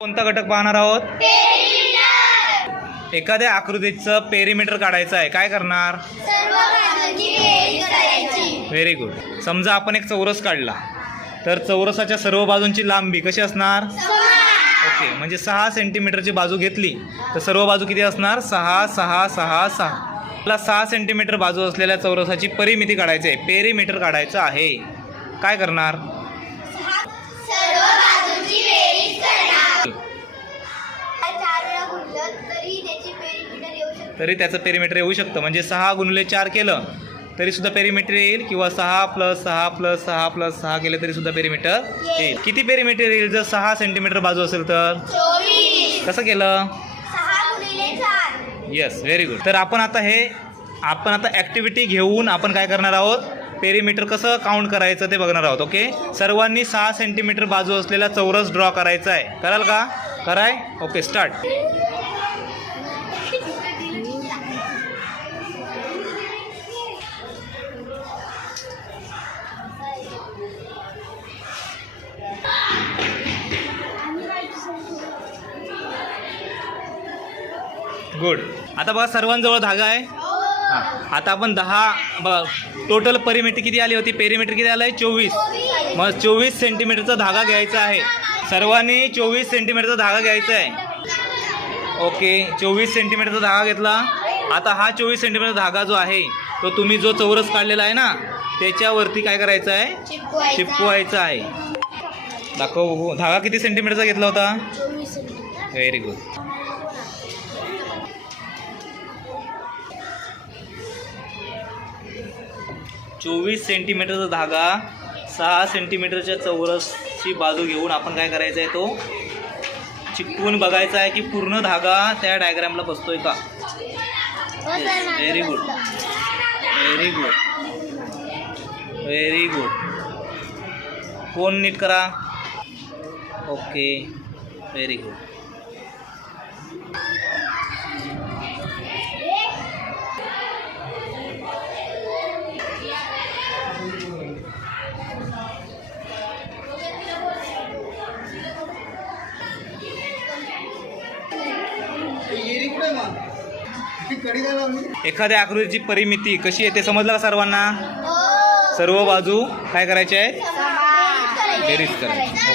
कोणता घटक पाहणार आहोत? एखाद्या आकृतीचं पेरिमीटर काढायचं आहे. काय करणार? Very good. समजा आपण एक चौरस काढला तर चौरसाच्या सर्व बाजूंची लांबी कशी असणार? ओके, म्हणजे 6 सेंटीमीटरची बाजू घेतली तर सर्व बाजू किती असणार? 6 6 6 6. आपला 6 सेंटीमीटर बाजू असलेल्या चौरसाची परिमिती काढायची आहे, पेरिमीटर काढायचं आहे. काय करणार? तरी त्याचं पेरिमीटर येऊ शकतं. म्हणजे 6 गुणिले 4 केलं तरी सुद्धा पेरिमीटर येईल, किंवा 6 + 6 + 6 + 6 केलं तरी सुद्धा पेरिमीटर येईल. किती पेरिमीटर येईल जर 6 सेंटीमीटर बाजू असेल तर? 24. कसं केलं? 6 गुणिले 4. Yes, very good. तर आपण आता ॲक्टिव्हिटी घेऊन आपण काय करणार आहोत? पेरिमीटर कसं काउंट करायचं ते बघणार आहोत. ओके, सर्वांनी 6 सेंटीमीटर बाजू असलेला चौरस ड्रॉ करायचा आहे. कराल का? कराय? Okay, start. गुड. आता बघा सर्वांजवळ धागा आहे. हां, आता आपण 10 बघा टोटल परिमिती किती आली होती? पेरिमीटर किती आलं आहे? 24. मग 24 सेंटीमीटरचा धागा घ्यायचा आहे. सर्वांनी 24 सेंटीमीटरचा धागा घ्यायचा आहे. ओके, 24 सेंटीमीटरचा धागा घेतला. आता हा 24 सेंटीमीटर धागा जो आहे तो तुम्ही जो चौरस काढलेला आहे ना त्याच्यावरती काय करायचं आहे? चिपकवायचा आहे. दाखव बघू. धागा किती सेंटीमीटरचा घेतला होता? 24 सेंटीमीटर. Very good. 24 सेंटीमीटरचा धागा 6 सेंटीमीटरच्या चौरसची बाजू घेऊन आपण काय करायचं आहे? तो चिकटवून बघायचा आहे की पूर्ण धागा त्या डायग्रामला बसतोय का. Very good, very good, very good. कोण नीट करा. Okay, very good. एखाद्या आकृतीची परिमिती कशी येते समजलं का सर्वांना? सर्व बाजू काय करायच्या आहेत? बेरीज करायची.